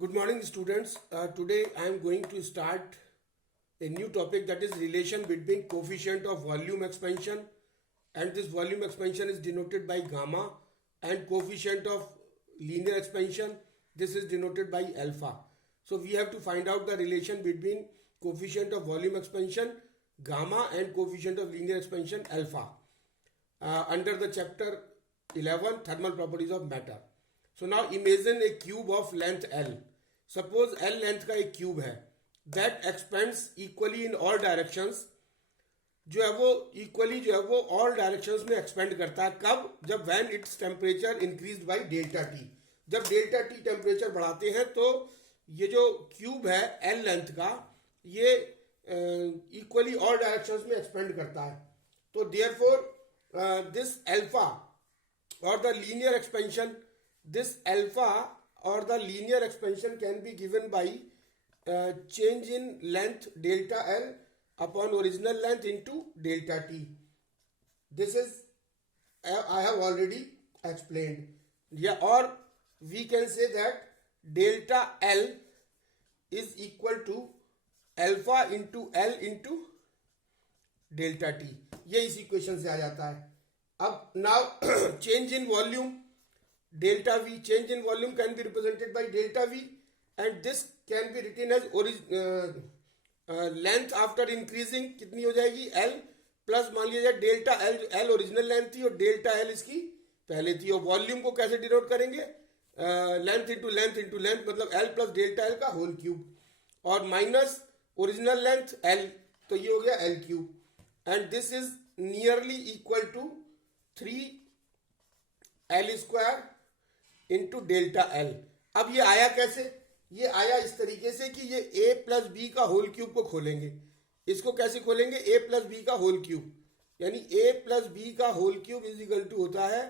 Good morning, students. Today I am going to start a new topic, that is relation between coefficient of volume expansion, and this volume expansion is denoted by gamma, and coefficient of linear expansion, this is denoted by alpha. So we have to find out the relation between coefficient of volume expansion gamma and coefficient of linear expansion alpha under the chapter 11 thermal properties of matter. So now imagine a cube of length L. Suppose L length का एक cube है that expands equally in all directions. जो है वो equally जो है वो all directions में expand करता है. कब? जब when its temperature increased by delta T. जब delta T टेम्परेचर बढ़ाते हैं तो ये जो क्यूब है L लेंथ का ये equally all directions में expand करता है. तो therefore this alpha or the linear expansion, this alpha or the linear expansion can be given by change in length delta L upon original length into delta T. This is I have already explained. Yeah, or we can say that delta L is equal to alpha into L into delta T. ये इस equation से आ जाता है. अब now change in volume delta V, change in volume can be represented by delta V, and this can be written as length after increasing कितनी हो जाएगी L plus मान लिया जाए डेल्टा L ओरिजिनल लेंथ थी और डेल्टा L इसकी पहले थी. और वॉल्यूम को कैसे डिनोट करेंगे? लेंथ इंटू लेंथ मतलब L प्लस डेल्टा L का होल क्यूब और माइनस ओरिजिनल लेंथ L, तो ये हो गया L cube. And this is nearly equal to 3L square into delta L. अब ये आया कैसे? ये आया इस तरीके से कि ये a प्लस बी का होल क्यूब को खोलेंगे. इसको कैसे खोलेंगे? a प्लस बी का होल क्यूब, यानी a प्लस बी का whole cube is equal to होता है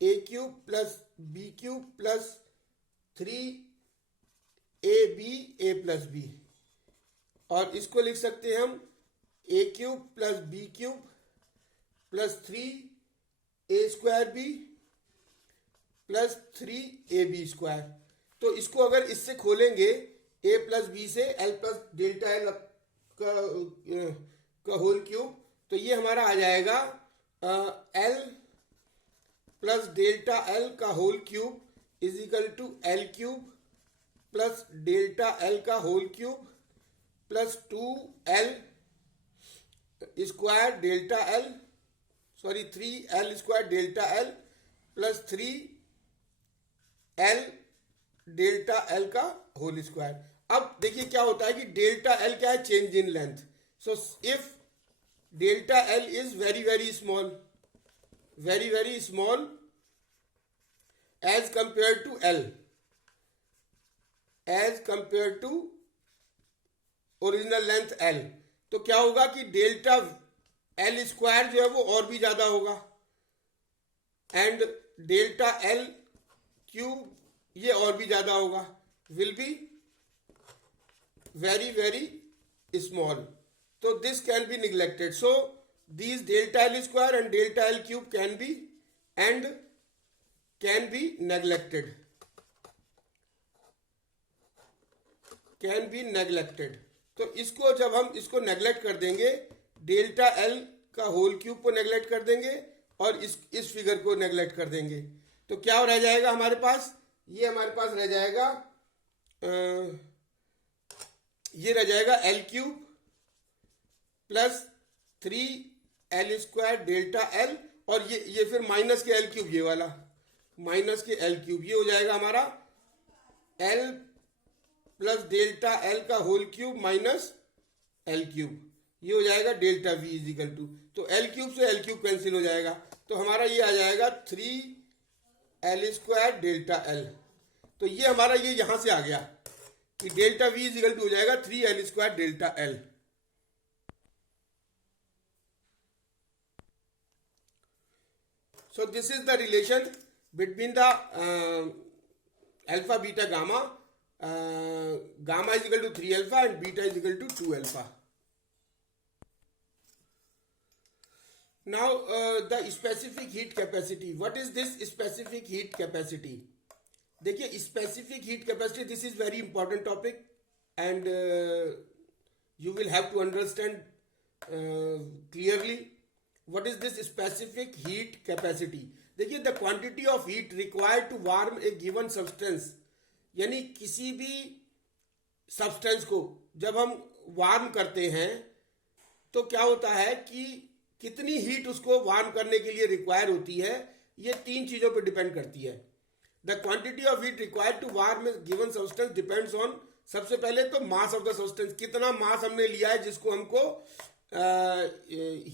a cube plus b cube plus 3ab a plus b. और इसको लिख सकते हैं हम a cube plus b cube plus 3a square b plus 3ab square. तो इसको अगर इससे खोलेंगे a प्लस बी से l प्लस डेल्टा l का होल क्यूब, तो ये हमारा आ जाएगा l प्लस डेल्टा l का whole cube is equal to l cube plus delta l का whole cube plus 2l square delta l, sorry 3l square delta l plus 3l delta L का whole square. अब देखिए क्या होता है कि delta L क्या है? Change in length. So if delta L is very very small as compare to L, as compare to original length L, तो क्या होगा कि डेल्टा L स्क्वायर जो है वो और भी ज्यादा होगा एंड डेल्टा L क्यूब ये और भी ज्यादा होगा, will be very very small. तो this can be neglected. So these delta L square and delta L cube can be neglected. तो इसको जब हम इसको नेग्लेक्ट कर देंगे, डेल्टा L का होल क्यूब को नेग्लेक्ट कर देंगे और इस फिगर को नेग्लेक्ट कर देंगे, तो क्या रह जाएगा हमारे पास? ये हमारे पास रह जाएगा ये रह जाएगा L cube plus 3L square delta L, और ये फिर माइनस के L क्यूब, ये वाला माइनस के L क्यूब, ये हो जाएगा हमारा L प्लस डेल्टा L का whole cube minus L cube, ये हो जाएगा delta V is equal to, तो L क्यूब से L क्यूब कैंसिल हो जाएगा, तो हमारा ये आ जाएगा 3L स्क्वायर डेल्टा L. तो ये हमारा ये यहां से आ गया कि delta V is equal to हो जाएगा 3L square delta L. So this is the relation between the alpha beta gamma. Gamma is equal to 3 alpha and beta is equal to 2 alpha. Now the specific heat capacity. What is this specific heat capacity? देखिए specific heat capacity, this is very important topic and you will have to understand clearly what is this specific heat capacity. देखिए the quantity of heat required to warm a given substance, यानी किसी भी substance को जब हम warm करते हैं तो क्या होता है कि कितनी हीट उसको वार्म करने के लिए रिक्वायर होती है, ये तीन चीजों पर डिपेंड करती है. The quantity of heat required to warm given substance depends on, सबसे पहले तो मास ऑफ द सब्सटेंस, कितना मास हमने लिया है जिसको हमको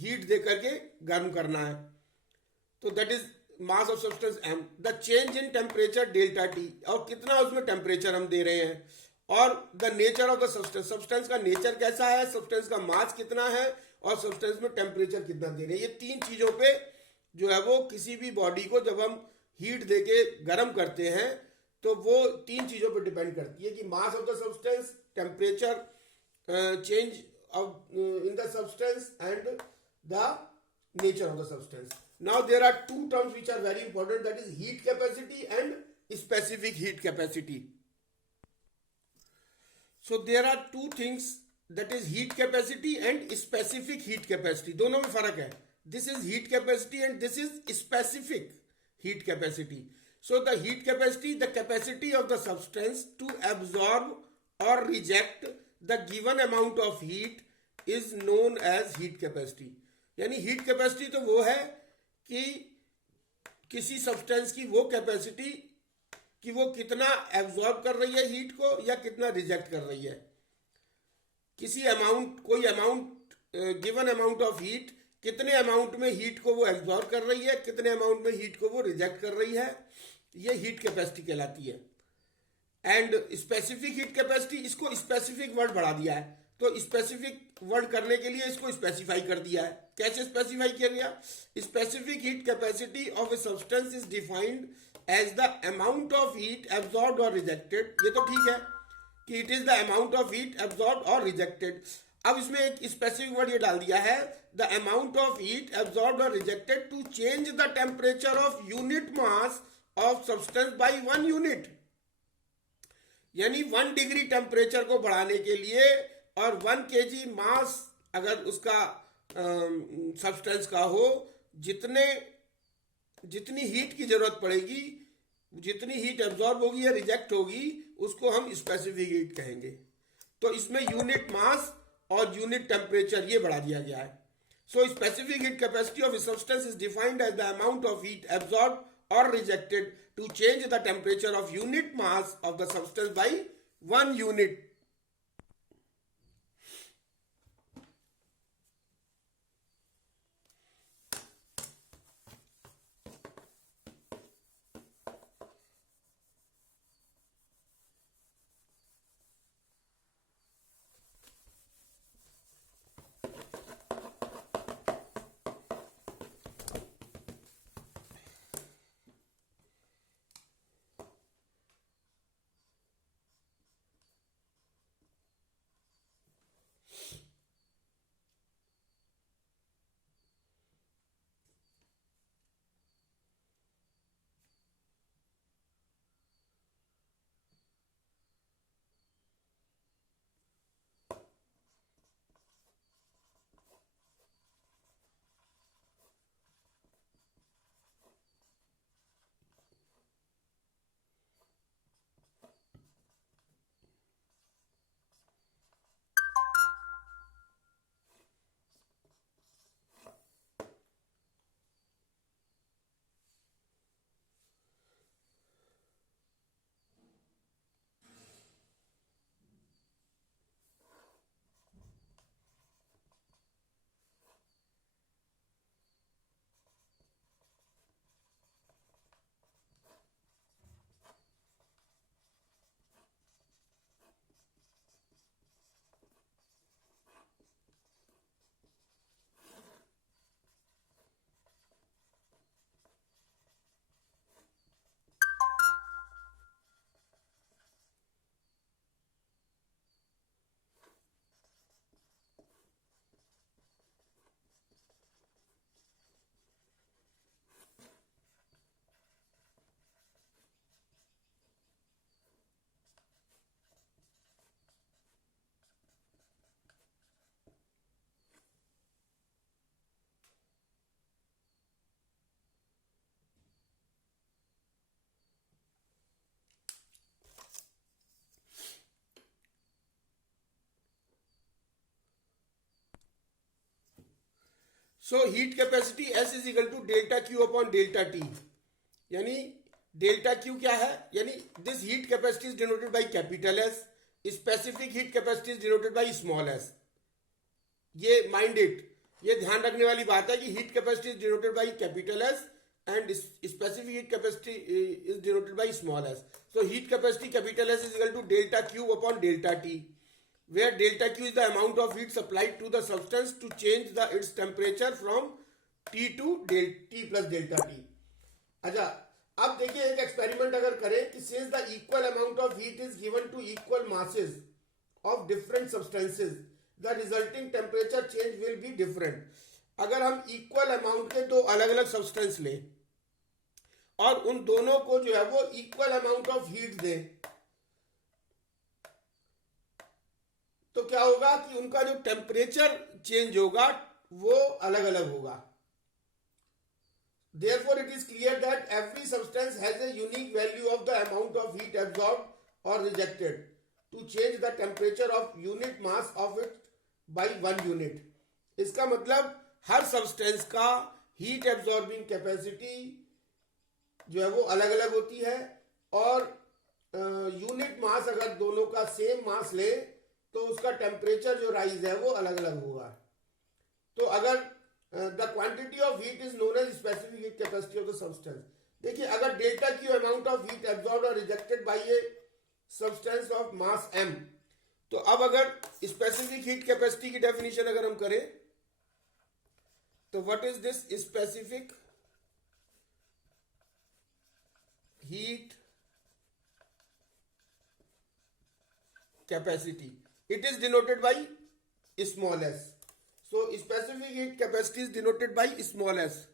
हीट दे करके गर्म करना है, तो that is mass of substance m. The change in temperature delta T, और कितना उसमें टेम्परेचर हम दे रहे हैं, और the nature of the substance, substance का नेचर कैसा है, सब्सटेंस का मास कितना है, और सब्सटेंस में टेम्परेचर कितना दे रहे हैं. ये तीन चीजों पे जो है वो किसी भी बॉडी को जब हम हीट देके गर्म करते हैं तो वो तीन चीजों पे डिपेंड करती है कि मास of the substance, temperature change of in the substance and the nature of the substance. Now there are two terms which are very important, that is heat capacity and specific heat capacity. So there are two things, that is heat capacity and specific heat capacity. दोनों में फर्क है. This is heat capacity and this is specific heat capacity. So the heat capacity, the capacity of the substance to absorb or reject the given amount of heat is known as heat capacity. यानी heat capacity तो वो है कि किसी substance की वो capacity कि वो कितना एब्जॉर्ब कर रही है हीट को या कितना रिजेक्ट कर रही है. किसी अमाउंट, कोई amount, given amount of heat, कितने अमाउंट में हीट को वो एब्जॉर्ब कर रही है, कितने अमाउंट में हीट को वो रिजेक्ट कर रही है, ये हीट कैपेसिटी कहलाती है. एंड स्पेसिफिक हीट कैपेसिटी, इसको स्पेसिफिक वर्ड बढ़ा दिया है, तो स्पेसिफिक वर्ड करने के लिए इसको स्पेसिफाई कर दिया है. कैसे स्पेसिफाई किया गया? Specific heat capacity of a substance is defined as the amount of heat absorbed और रिजेक्टेड. ये तो ठीक है कि it is the amount of heat absorbed और रिजेक्टेड. अब इसमें एक स्पेसिफिक वर्ड ये डाल दिया है, the amount of heat absorbed और rejected to change the temperature of unit mass of substance by 1 unit. यानी 1 डिग्री टेम्परेचर को बढ़ाने के लिए और 1 kg मास अगर उसका सब्सटेंस का हो, जितनी हीट की जरूरत पड़ेगी, जितनी हीट एब्जॉर्ब होगी या रिजेक्ट होगी, उसको हम स्पेसिफिक हीट कहेंगे. तो इसमें यूनिट मास और यूनिट टेम्परेचर ये बढ़ा दिया गया है. So specific heat capacity of a substance is defined as the amount of heat absorb और rejected to change the temperature of unit mass of the substance by 1 unit. So heat capacity S is equal to delta Q upon delta T, यानी delta Q क्या है, यानी this heat capacity is denoted by capital S, specific heat capacity is denoted by small S. ये mind it, ये ध्यान रखने वाली बात है कि heat capacity is denoted by capital S and specific heat capacity is denoted by small s. So heat capacity capital S is equal to delta Q upon delta T, where delta Q is the amount of heat supplied to the substance to change its temperature from T to T plus delta T. अच्छा, अब देखिए एक experiment अगर करें कि since the equal amount of heat is given to equal masses of different substances, the resulting temperature change will be different. अगर हम equal amount के दो अलग अलग सब्सटेंस लें और उन दोनों को जो है वो इक्वल अमाउंट ऑफ हीट दें, तो क्या होगा कि उनका जो टेम्परेचर चेंज होगा वो अलग अलग होगा. Therefore, it is clear that every substance has a unique value of the amount of heat absorbed or rejected to change the temperature of unit mass of it by 1 unit. इसका मतलब हर substance का heat absorbing capacity जो है वो अलग अलग होती है, और यूनिट मास अगर दोनों का सेम मास ले तो उसका टेम्परेचर जो राइज है वो अलग अलग होगा. तो अगर the quantity of heat is known as specific heat capacity of the substance. देखिए अगर delta Q amount of heat absorb और rejected by a substance of mass m, तो अब अगर स्पेसिफिक हीट कैपेसिटी की डेफिनेशन अगर हम करें तो what is this specific heat capacity, it is denoted by small S. So specific heat capacity is denoted by small S.